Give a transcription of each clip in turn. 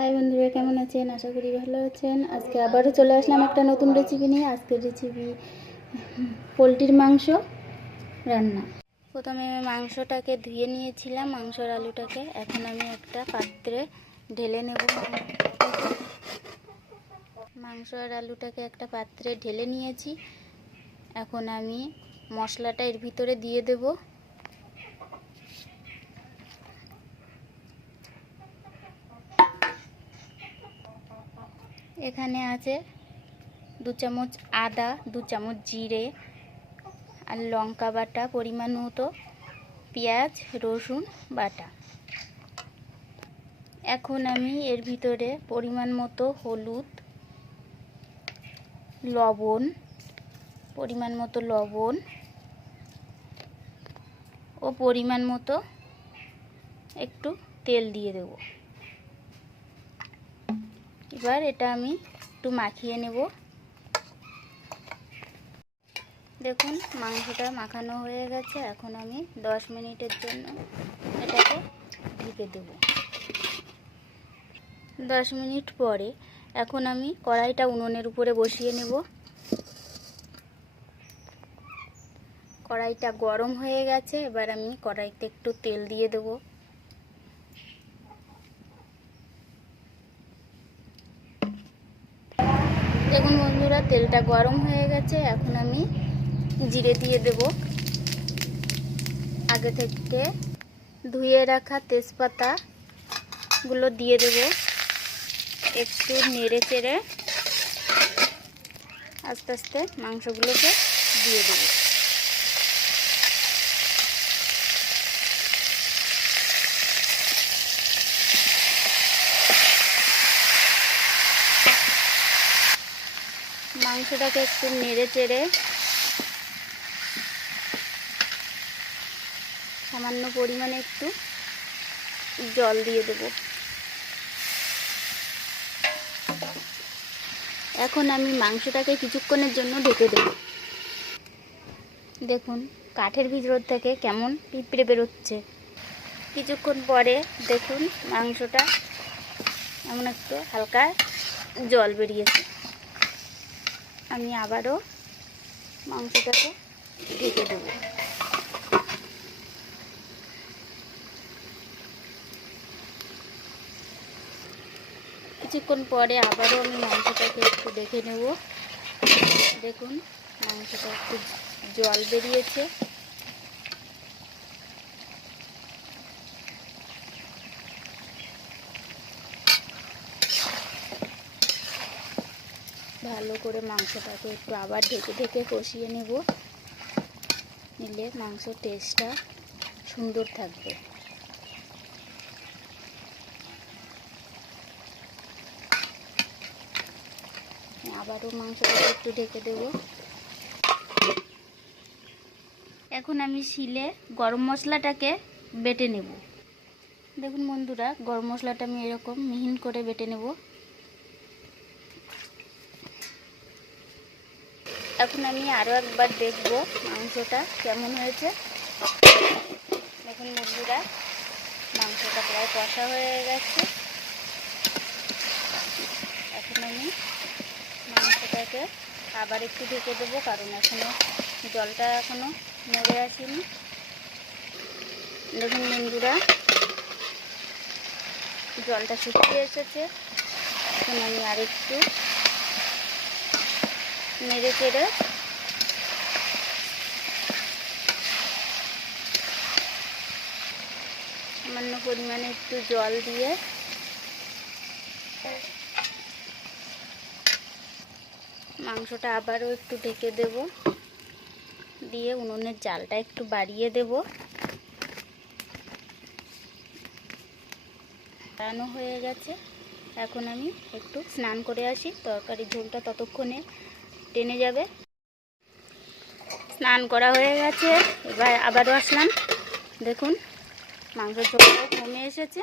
High বন্ধুরা, কেমন আছেন? আশা করি ভালো আছেন। আজকে আবারও চলে আসলাম একটা নতুন রেসিপি নিয়ে। আজকের রেসিপি পোলট্রির মাংস রান্না। প্রথমে মাংসটাকে ধুয়ে নিয়েছিলাম, মাংসর আলুটাকে। এখন আমি একটা পাত্রে ঢেলে নেব। মাংস আর আলুটাকে একটা পাত্রে ঢেলে নিয়েছি। এখন আমি মশলাটা এর ভিতরে দিয়ে দেব। এখানে আছে 2 চামচ আদা, 2 চামচ জিরে আর লঙ্কা বাটা, পরিমাণ মতো পেঁয়াজ রসুন বাটা। এখন আমি এর ভিতরে পরিমাণ মতো হলুদ, লবণ ও পরিমাণ মতো একটু তেল দিয়ে দেব। এবার এটা আমি একটু মাখিয়ে নেব। দেখুন মাংসটা মাখানো হয়ে গেছে। এখন আমি 10 মিনিটের জন্য এটাকে ঢেকে দেব। 10 মিনিট পরে এখন আমি কড়াইটা উনুনের উপরে বসিয়ে নেব। কড়াইটা গরম হয়ে গেছে। এবার আমি কড়াইতে একটু তেল দিয়ে দেব। দেখুন বন্ধুরা, তেলটা গরম হয়ে গেছে। এখন আমি জিরে দিয়ে দেব। আগে থেকে ধুয়ে রাখা তেজপাতাগুলো দিয়ে দেব। একটু নেড়ে চেড়ে আস্তে আস্তে মাংসগুলোকে দিয়ে দেব। মাংসটাকে একটু নেড়ে চেড়ে সামান্য পরিমাণে একটু জল দিয়ে দেব। এখন আমি মাংসটাকে কিছুক্ষণের জন্য ঢেকে দেব। দেখুন কাঠের ভিতর থেকে কেমন পিঁপড়ে বেরোচ্ছে। কিছুক্ষণ পরে দেখুন মাংসটা এমন একটু হালকা জল বেরিয়েছে। আমি আবারও মাংসটাকে ঢেকে দেব। কিছুক্ষণ পরে আবারও আমি মাংসটাকে একটু দেখে নেব। দেখুন মাংসটা একটু জল বেরিয়েছে। ভালো করে মাংসটাকে একটু আবার ঢেকে ঢেকে কষিয়ে নেব, নিলে মাংসের টেস্টটা সুন্দর থাকবে। আবারও মাংসটাকে একটু ঢেকে দেব। এখন আমি শিলে গরম মশলাটাকে বেটে নেব। দেখুন বন্ধুরা, গরম মশলাটা আমি এরকম মিহিন করে বেটে নেব। এখন আমি আরও একবার দেখব মাংসটা কেমন হয়েছে। দেখুন বন্ধুরা, মাংসটা প্রায় কষা হয়ে গেছে। এখন আমি মাংসটাকে আবার একটু ঢেকে দেবো, কারণ জলটা এখনো মরে আসেনি। দেখুন বন্ধুরা, জলটা শুকিয়ে এসেছে। এখন আমি আরেকটু নেড়ে চেড়ে সামান্য পরিমাণে একটু জল দিয়ে মাংসটা আবারও একটু ঢেকে দেব। দিয়ে উনুনের জালটা একটু বাড়িয়ে দেব। রান্না হয়ে গেছে। এখন আমি একটু স্নান করে আসি, তরকারির ঝোলটা ততক্ষণে টেনে যাবে। স্নান করা হয়ে গেছে। এবার আবারও আসলাম। দেখুন মাংসের ঝোলটাও কমে এসেছে।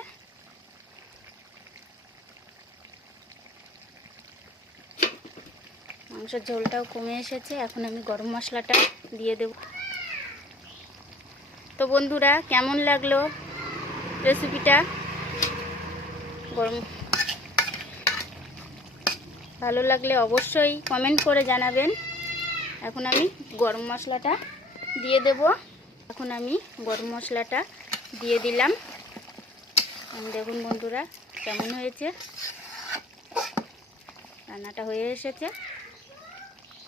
মাংসের ঝোলটাও কমে এসেছে। এখন আমি গরম মশলাটা দিয়ে দেব। তো বন্ধুরা, কেমন লাগলো রেসিপিটা? ভালো লাগলে অবশ্যই কমেন্ট করে জানাবেন। এখন আমি গরম মশলাটা দিয়ে দেব। এখন আমি গরম মশলাটা দিয়ে দিলাম। দেখুন বন্ধুরা কেমন হয়েছে, রান্নাটা হয়ে এসেছে।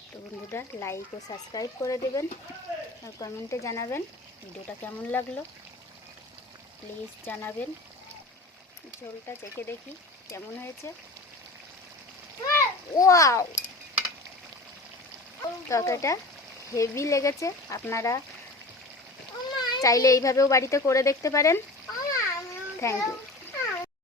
তো বন্ধুরা লাইক ও সাবস্ক্রাইব করে দেবেন আর কমেন্টে জানাবেন ভিডিওটা কেমন লাগলো, প্লিজ জানাবেন। ঝোলটা চেখে দেখি কেমন হয়েছে। ওয়াও, তরকারিটা হেভি লেগেছে। আপনারা চাইলে এইভাবেও বাড়িতে করে দেখতে পারেন। Thank you.